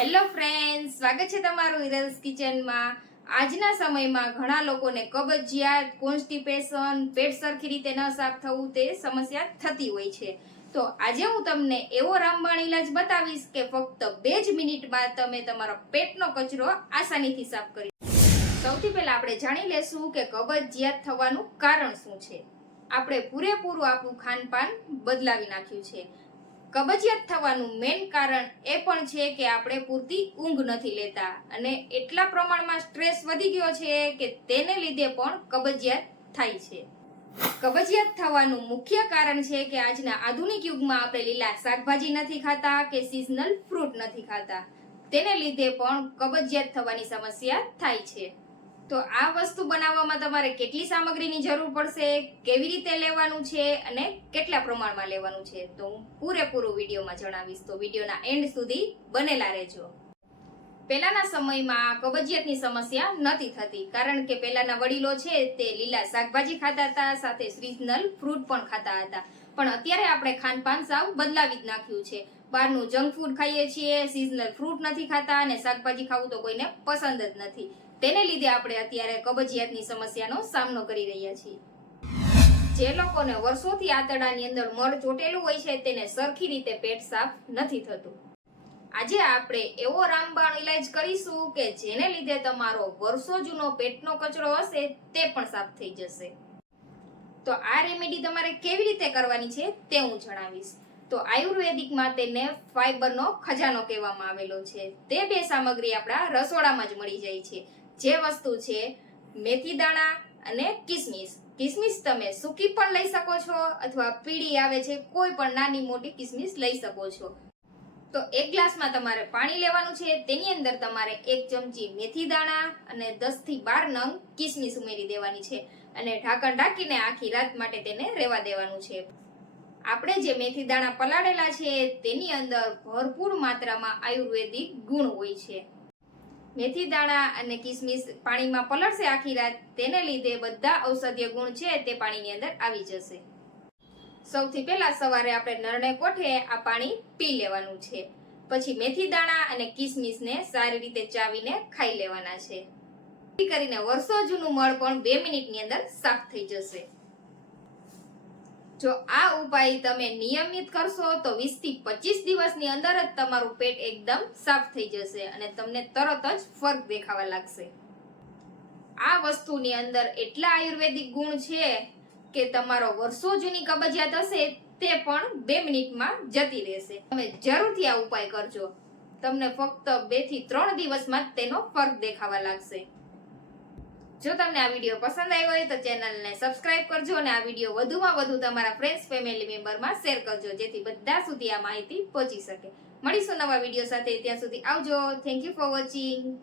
Hello friends, સ્વાગત છે તમારું હિરલ્સ કિચનમાં. આજના સમયમાં ઘણા લોકોને કબજિયાત, કોન્સ્ટિપેશન, પેટ સરખી રીતે ન સાફ થવું તે સમસ્યા થતી હોય છે. તો આજે હું તમને એવો રામબાણ ઇલાજ બતાવીશ કે ફક્ત બે જ મિનિટમાં તમે તમારો પેટનો કચરો આસાનીથી સાફ કરી સૌથી પહેલા આપણે જાણી લેશું કે કબજિયાત થવાનું કારણ શું છે. આપણે પૂરેપૂરું આપણું ખાનપાન બદલાવી નાખ્યું છે. કબજિયાત થવાનું મેઇન કારણ એ પણ છે કે આપણે પૂરતી ઊંઘ નથી લેતા. અને એટલા પ્રમાણમાં સ્ટ્રેસ વધી ગયો છે કે તેને લીધે પણ કબજિયાત થાય છે. કબજિયાત થવાનું મુખ્ય કારણ છે કે આજના આધુનિક યુગમાં આપણે લીલા શાકભાજી નથી ખાતા કે સિઝનલ ફ્રૂટ નથી ખાતા. તેને લીધે પણ કબજિયાત થવાની સમસ્યા થાય છે. તો આ વસ્તુ બનાવવામાં તમારે કેટલી સામગ્રીની જરૂર પડશે, કેવી રીતે લેવાનું છે અને કેટલા પ્રમાણમાં લેવાનું છે? તો હું પૂરેપૂરું વિડીયોમાં જણાવીશ. તો વિડીયોના એન્ડ સુધી બનેલા રહેજો. પહેલાના સમયમાં કબજિયાતની સમસ્યા નથી થતી, કારણ કે પહેલાના વડીલો છે તે લીલા શાકભાજી ખાતા હતા, સાથે સિઝનલ ફ્રૂટ પણ ખાતા હતા. પણ અત્યારે આપણે ખાનપાન સાવ બદલાવી જ નાખ્યું છે. બહારનું જંક ફૂડ ખાઈએ છીએ સિઝનલ ફ્રૂટ નથી ખાતા અને શાકભાજી ખાવું તો કોઈને પસંદ જ નથી. તેને લીધે આપણે અત્યારે કબજિયાતની સમસ્યાનો સામનો કરી રહ્યા છીએ. જે લોકોને વર્ષોથી આંતરડાની અંદર મળ ચોટેલું હોય છે, તેને સરખી રીતે પેટ સાફ નથી થતું. આજે આપણે એવો રામબાણ ઇલાજ કરીશું કે જેને લીધે તમારો વર્ષો જૂનો પેટનો કચરો હશે, તે પણ સાફ થઈ જશે. તો આ રેમેડી તમારે કેવી રીતે કરવાની છે, તે હું જણાવીશ. તો આયુર્વેદિકમાં તેને ફાઈબરનો ખજાનો કહેવામાં આવેલો છે. તે બે સામગ્રી આપણા રસોડામાં જ મળી જાય છે. જે વસ્તુ છે, મેથી દાણા અને કિસમિસ. કિસમિસ તમે સૂકી પણ લઈ શકો છો અથવા પીળી આવે છે, કોઈ પણ નાની મોટી કિસમિસ લઈ શકો છો. તો એક ગ્લાસમાં તમારે પાણી લેવાનું છે, તેની અંદર તમારે એક ચમચી મેથી દાણા અને 10 થી બાર નંગ કિસમિસ ઉમેરી દેવાની છે અને ઢાંકણ ઢાંકીને આખી રાત માટે તેને રહેવા દેવાનું છે. આપણે જે મેથી દાણા પલાળેલા છે, તેની અંદર ભરપૂર માત્રામાં આયુર્વેદિક ગુણ હોય છે. મેથી દાણા અને કિસમિસ પાણીમાં પલળશે આખી રાત. તેને લીધે બધા ઔષધીય ગુણ છે તે પાણીની અંદર આવી જશે. સૌથી પહેલા સવારે આપણે નરણે કોઠે આ પાણી પી લેવાનું છે. પછી મેથી દાણા અને કિસમિસને સારી રીતે ચાવીને ખાઈ લેવાના છે. કરીને વર્ષો જૂનું મળ પણ બે મિનિટની અંદર સાફ થઈ જશે. જો આ ઉપાય તમે નિયમિત કરશો તો 20 થી 25 દિવસની અંદર જ તમારું પેટ એકદમ સાફ થઈ જશે અને તમને તરત જ ફરક દેખાવા લાગશે. આ વસ્તુની અંદર એટલા આયુર્વેદિક ગુણ છે કે તમારો વર્ષો જૂની કબજિયાત હશે તે પણ બે મિનિટમાં જતી રહેશે. તમે જરૂરથી આ ઉપાય કરજો. તમને ફક્ત બેથી ત્રણ દિવસમાં તેનો ફરક દેખાવા લાગશે. જો તમને આ વીડિયો પસંદ આવ્યો હોય તો ચેનલને સબસ્ક્રાઇબ કરજો અને આ વીડિયો વધુમાં વધુ તમારા ફ્રેન્ડ્સ ફેમિલી મેમ્બરમાં શેર કરજો, જેથી બધા સુધી આ માહિતી પહોંચી શકે. મળીશું નવા વીડિયો સાથે, ત્યાં સુધી આવજો. Thank you for watching